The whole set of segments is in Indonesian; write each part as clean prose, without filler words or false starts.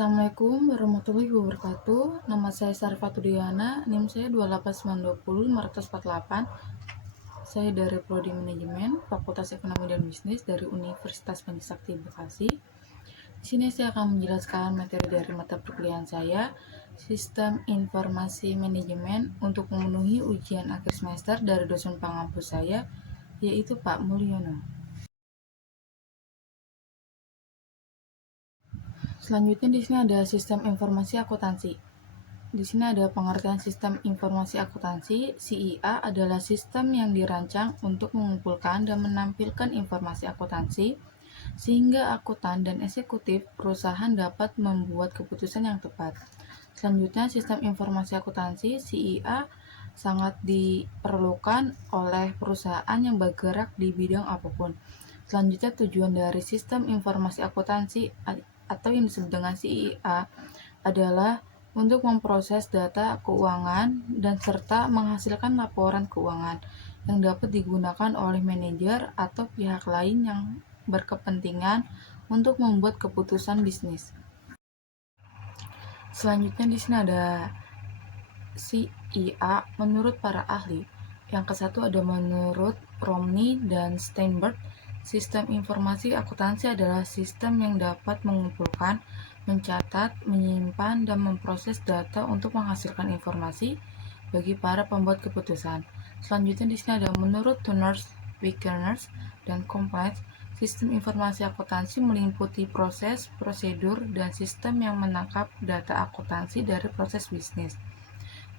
Assalamualaikum warahmatullahi wabarakatuh. Nama saya Sarifatudiana, NIM saya 28920 Saya dari Prodi Manajemen, Fakultas Ekonomi dan Bisnis dari Universitas Pancasakti Bekasi. Di sini saya akan menjelaskan materi dari mata perkuliahan saya, Sistem Informasi Manajemen, untuk memenuhi ujian akhir semester dari dosen pengampu saya, yaitu Pak Mulyono. Selanjutnya di sini ada sistem informasi akuntansi. Di sini ada pengertian sistem informasi akuntansi. SIA adalah sistem yang dirancang untuk mengumpulkan dan menampilkan informasi akuntansi sehingga akuntan dan eksekutif perusahaan dapat membuat keputusan yang tepat. Selanjutnya, sistem informasi akuntansi SIA sangat diperlukan oleh perusahaan yang bergerak di bidang apapun. Selanjutnya, tujuan dari sistem informasi akuntansi atau yang disebut dengan SIA adalah untuk memproses data keuangan dan serta menghasilkan laporan keuangan yang dapat digunakan oleh manajer atau pihak lain yang berkepentingan untuk membuat keputusan bisnis. Selanjutnya di sini ada SIA menurut para ahli. Yang ke-1 ada menurut Romney dan Steinberg. Sistem informasi akuntansi adalah sistem yang dapat mengumpulkan, mencatat, menyimpan, dan memproses data untuk menghasilkan informasi bagi para pembuat keputusan. Selanjutnya di sini ada menurut Turners, Wickerners, dan Compliance. Sistem informasi akuntansi meliputi proses, prosedur, dan sistem yang menangkap data akuntansi dari proses bisnis,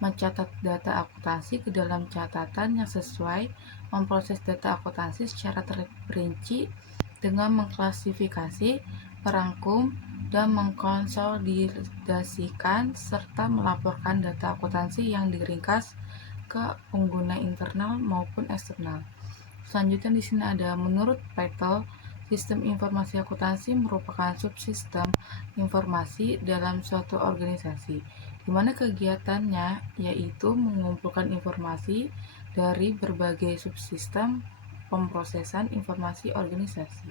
mencatat data akuntansi ke dalam catatan yang sesuai, memproses data akuntansi secara terperinci dengan mengklasifikasi, merangkum, dan mengkonsolidasikan, serta melaporkan data akuntansi yang diringkas ke pengguna internal maupun eksternal. Selanjutnya di sini ada menurut Patel, sistem informasi akuntansi merupakan subsistem informasi dalam suatu organisasi, di mana kegiatannya yaitu mengumpulkan informasi dari berbagai subsistem pemrosesan informasi organisasi.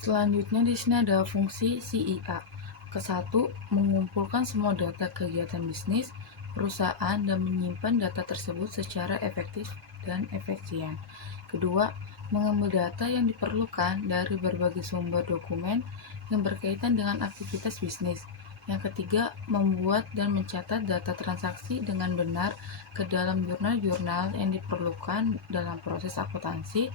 Selanjutnya di sini ada fungsi SIA. Ke-1, mengumpulkan semua data kegiatan bisnis perusahaan dan menyimpan data tersebut secara efektif dan efisien. Kedua, mengambil data yang diperlukan dari berbagai sumber dokumen yang berkaitan dengan aktivitas bisnis. Yang ketiga, membuat dan mencatat data transaksi dengan benar ke dalam jurnal-jurnal yang diperlukan dalam proses akuntansi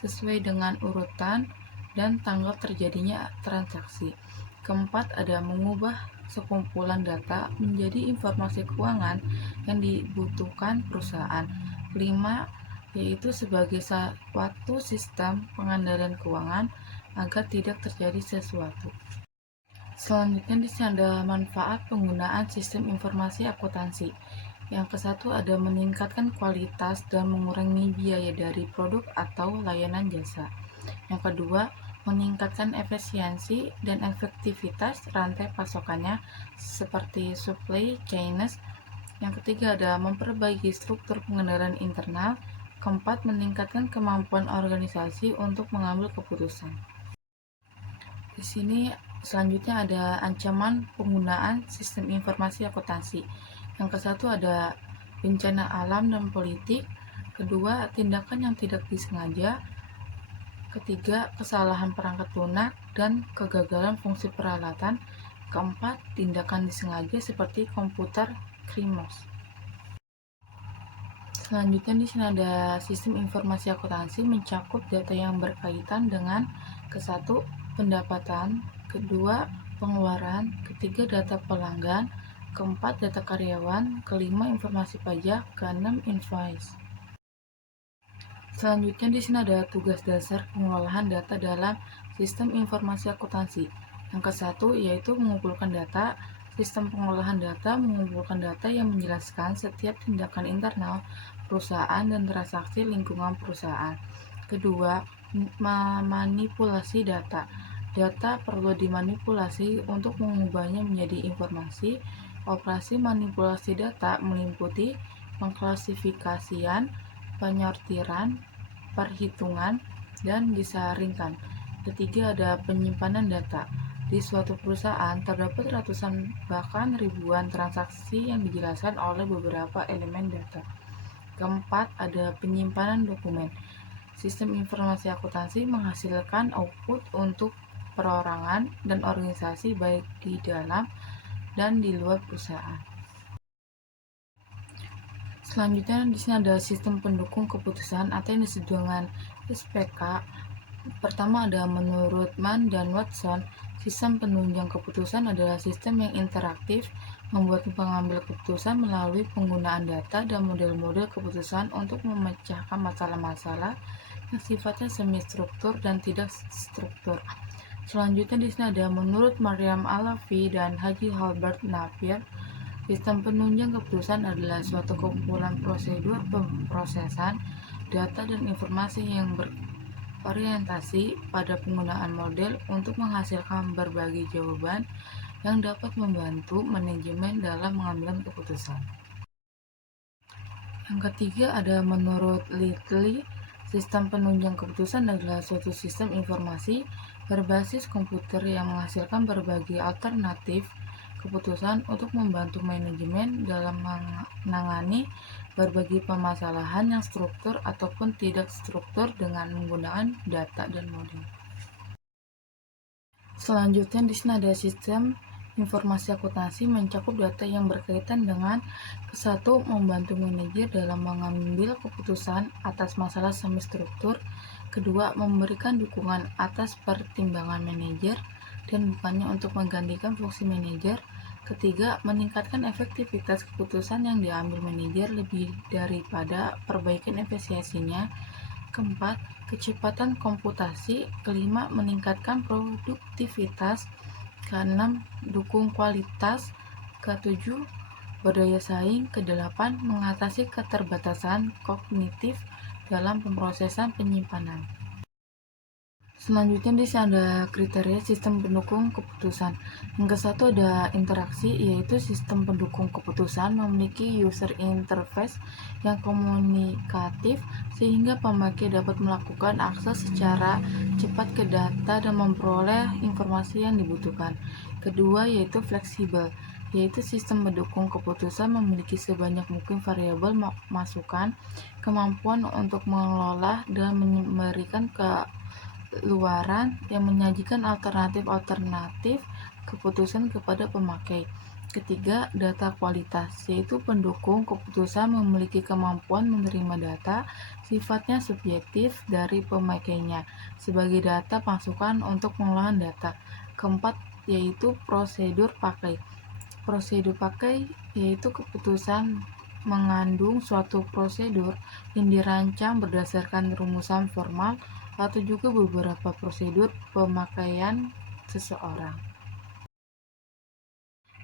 sesuai dengan urutan dan tanggal terjadinya transaksi. Keempat, ada mengubah sekumpulan data menjadi informasi keuangan yang dibutuhkan perusahaan. Kelima, yaitu sebagai suatu sistem pengendalian keuangan agar tidak terjadi sesuatu. Selanjutnya di sini ada manfaat penggunaan sistem informasi akuntansi. Yang ke-1 ada meningkatkan kualitas dan mengurangi biaya dari produk atau layanan jasa. Yang kedua, meningkatkan efisiensi dan efektivitas rantai pasokannya seperti supply chains. Yang ketiga ada memperbaiki struktur pengendalian internal. Keempat, meningkatkan kemampuan organisasi untuk mengambil keputusan. Di sini selanjutnya ada ancaman penggunaan sistem informasi akuntansi. Yang ke-1 ada bencana alam dan politik. Kedua, tindakan yang tidak disengaja. Ketiga, kesalahan perangkat lunak dan kegagalan fungsi peralatan. Keempat, tindakan disengaja seperti komputer krimos. Selanjutnya di sini ada sistem informasi akuntansi mencakup data yang berkaitan dengan ke-1, pendapatan, kedua, pengeluaran, ketiga, data pelanggan, keempat, data karyawan, kelima, informasi pajak, keenam, invoice. Selanjutnya di sini ada tugas dasar pengolahan data dalam sistem informasi akuntansi. Yang ke-1 yaitu mengumpulkan data. Sistem pengolahan data mengumpulkan data yang menjelaskan setiap tindakan internal perusahaan dan transaksi lingkungan perusahaan. Kedua, memanipulasi data. Data perlu dimanipulasi untuk mengubahnya menjadi informasi. Operasi manipulasi data meliputi pengklasifikasian, penyortiran, perhitungan, dan disaringkan. Ketiga ada penyimpanan data. Di suatu perusahaan terdapat ratusan bahkan ribuan transaksi yang dijelaskan oleh beberapa elemen data. Keempat, ada penyimpanan dokumen. Sistem informasi akuntansi menghasilkan output untuk perorangan dan organisasi baik di dalam dan di luar perusahaan. Selanjutnya di sini ada sistem pendukung keputusan atau yang disebut dengan SPK. Pertama ada menurut Mann dan Watson, sistem penunjang keputusan adalah sistem yang interaktif, membuat pengambil keputusan melalui penggunaan data dan model-model keputusan untuk memecahkan masalah-masalah yang sifatnya semi-struktur dan tidak struktur. Selanjutnya di sini ada menurut Maryam Alavi dan Haji Albert Napier, sistem penunjang keputusan adalah suatu kumpulan prosedur pemrosesan data dan informasi yang berorientasi pada penggunaan model untuk menghasilkan berbagai jawaban yang dapat membantu manajemen dalam mengambil keputusan. Yang ketiga ada menurut Little, sistem penunjang keputusan adalah suatu sistem informasi berbasis komputer yang menghasilkan berbagai alternatif keputusan untuk membantu manajemen dalam menangani berbagai permasalahan yang struktur ataupun tidak struktur dengan menggunakan data dan model. Selanjutnya di sini ada sistem informasi akuntansi mencakup data yang berkaitan dengan satu, membantu manajer dalam mengambil keputusan atas masalah semi struktur. Kedua, memberikan dukungan atas pertimbangan manajer dan bukannya untuk menggantikan fungsi manajer. Ketiga, meningkatkan efektivitas keputusan yang diambil manajer lebih daripada perbaikan efisiensinya. Keempat, kecepatan komputasi. Kelima, meningkatkan produktivitas. Keenam, dukung kualitas. Ketujuh, berdaya saing. Kedelapan, mengatasi keterbatasan kognitif dalam pemrosesan penyimpanan. Selanjutnya di sini ada kriteria sistem pendukung keputusan. Yang ke satu ada interaksi, yaitu sistem pendukung keputusan memiliki user interface yang komunikatif sehingga pemakai dapat melakukan akses secara cepat ke data dan memperoleh informasi yang dibutuhkan. Kedua yaitu fleksibel, yaitu sistem pendukung keputusan memiliki sebanyak mungkin variabel masukan, kemampuan untuk mengelola dan memberikan keluaran yang menyajikan alternatif keputusan kepada pemakai. Ketiga, data kualitas, yaitu pendukung keputusan memiliki kemampuan menerima data sifatnya subjektif dari pemakainya sebagai data masukan untuk pengolahan data. Keempat, yaitu prosedur pakai. Prosedur pakai yaitu keputusan mengandung suatu prosedur yang dirancang berdasarkan rumusan formal atau juga beberapa prosedur pemakaian seseorang.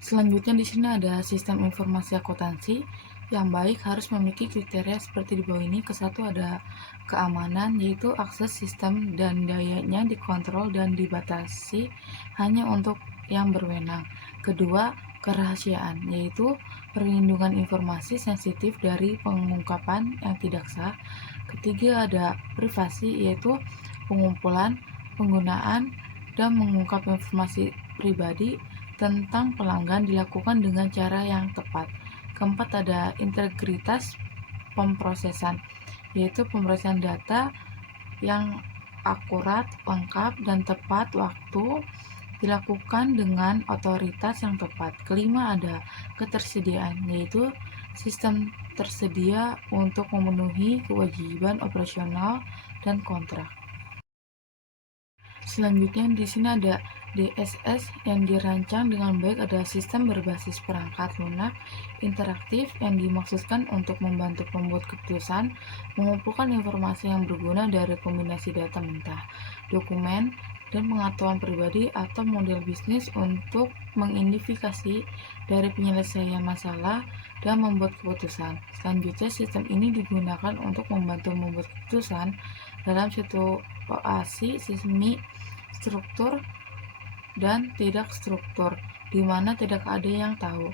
Selanjutnya di sini ada sistem informasi akuntansi yang baik harus memiliki kriteria seperti di bawah ini. Kesatu ada keamanan, yaitu akses sistem dan dayanya dikontrol dan dibatasi hanya untuk yang berwenang. Kedua, kerahasiaan, yaitu perlindungan informasi sensitif dari pengungkapan yang tidak sah. Ketiga ada privasi, yaitu pengumpulan, penggunaan, dan mengungkap informasi pribadi tentang pelanggan dilakukan dengan cara yang tepat. Keempat ada integritas pemrosesan, yaitu pemrosesan data yang akurat, lengkap, dan tepat waktu dilakukan dengan otoritas yang tepat. Kelima ada ketersediaan, yaitu sistem tersedia untuk memenuhi kewajiban operasional dan kontrak. Selanjutnya di sini ada DSS yang dirancang dengan baik adalah sistem berbasis perangkat lunak interaktif yang dimaksudkan untuk membantu pembuat keputusan mengumpulkan informasi yang berguna dari kombinasi data mentah, dokumen, dan pengetahuan pribadi atau model bisnis untuk mengidentifikasi dari penyelesaian masalah dan membuat keputusan. Selanjutnya, sistem ini digunakan untuk membantu membuat keputusan dalam situasi semi struktur dan tidak struktur, di mana tidak ada yang tahu.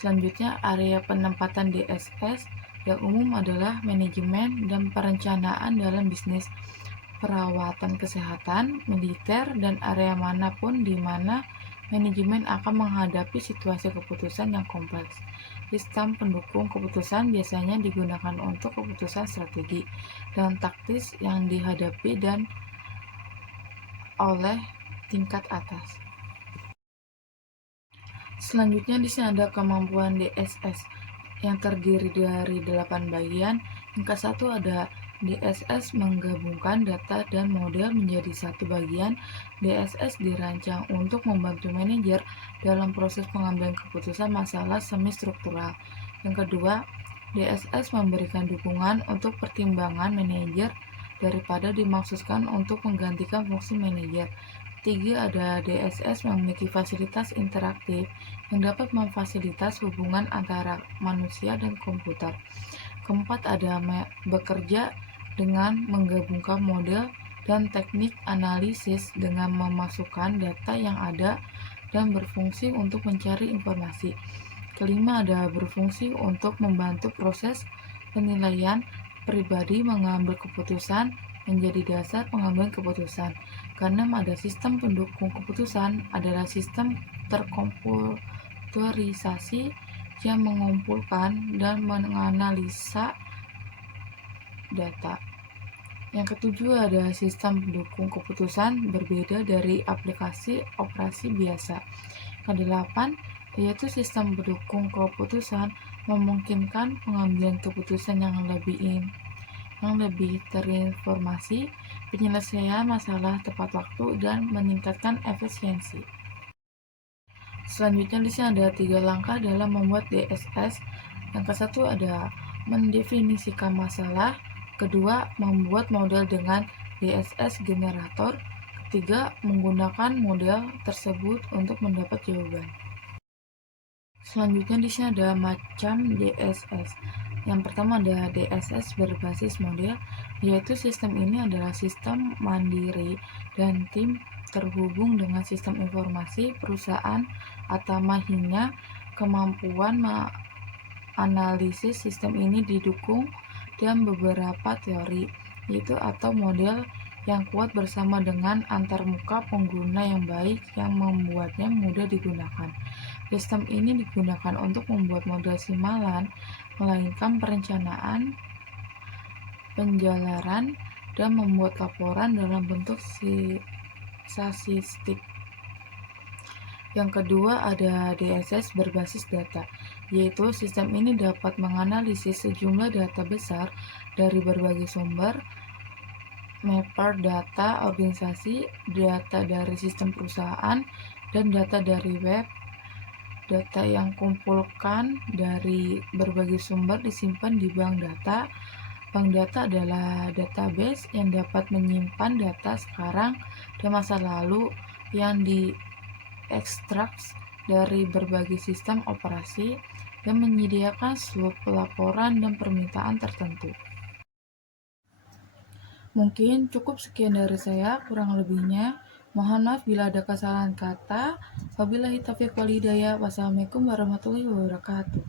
Selanjutnya, area penempatan DSS yang umum adalah manajemen dan perencanaan dalam bisnis, perawatan kesehatan, militer, dan area manapun di mana manajemen akan menghadapi situasi keputusan yang kompleks. Sistem pendukung keputusan biasanya digunakan untuk keputusan strategi dan taktis yang dihadapi dan oleh tingkat atas. Selanjutnya di sini ada kemampuan DSS yang terdiri dari 8 bagian. Yang ke-1 ada DSS menggabungkan data dan model menjadi satu bagian. DSS dirancang untuk membantu manajer dalam proses pengambilan keputusan masalah semi struktural. Yang kedua, DSS memberikan dukungan untuk pertimbangan manajer daripada dimaksudkan untuk menggantikan fungsi manajer. Ketiga, ada DSS memiliki fasilitas interaktif yang dapat memfasilitas hubungan antara manusia dan komputer. Keempat, ada bekerja dengan menggabungkan model dan teknik analisis dengan memasukkan data yang ada dan berfungsi untuk mencari informasi. Kelima, ada berfungsi untuk membantu proses penilaian pribadi mengambil keputusan menjadi dasar pengambilan keputusan. Keenam, ada sistem pendukung keputusan adalah sistem terkomputerisasi yang mengumpulkan dan menganalisa data. Yang ketujuh, ada sistem pendukung keputusan berbeda dari aplikasi operasi biasa. Kedelapan, yaitu sistem pendukung keputusan memungkinkan pengambilan keputusan yang lebih terinformasi, penyelesaian masalah tepat waktu, dan meningkatkan efisiensi. Selanjutnya di sini ada 3 langkah dalam membuat DSS. Yang ke-1 ada mendefinisikan masalah, kedua membuat model dengan DSS generator, ketiga menggunakan model tersebut untuk mendapat jawaban. Selanjutnya di sini ada macam DSS. Yang pertama ada DSS berbasis model, yaitu sistem ini adalah sistem mandiri dan tim terhubung dengan sistem informasi perusahaan atau mahina. Kemampuan analisis sistem ini didukung dan beberapa teori, yaitu atau model yang kuat bersama dengan antarmuka pengguna yang baik yang membuatnya mudah digunakan. Sistem ini digunakan untuk membuat model simalan, melainkan perencanaan, penjalaran, dan membuat laporan dalam bentuk statistik. Yang kedua ada DSS berbasis data, yaitu sistem ini dapat menganalisis sejumlah data besar dari berbagai sumber, mapper data organisasi, data dari sistem perusahaan, dan data dari web. Data yang kumpulkan dari berbagai sumber disimpan di bank data. Bank data adalah database yang dapat menyimpan data sekarang dan masa lalu yang diekstrak dari berbagai sistem operasi dan menyediakan seluruh pelaporan dan permintaan tertentu. Mungkin cukup sekian dari saya, kurang lebihnya mohon maaf bila ada kesalahan kata. Wabillahi taufiq wal hidayah. Wassalamualaikum warahmatullahi wabarakatuh.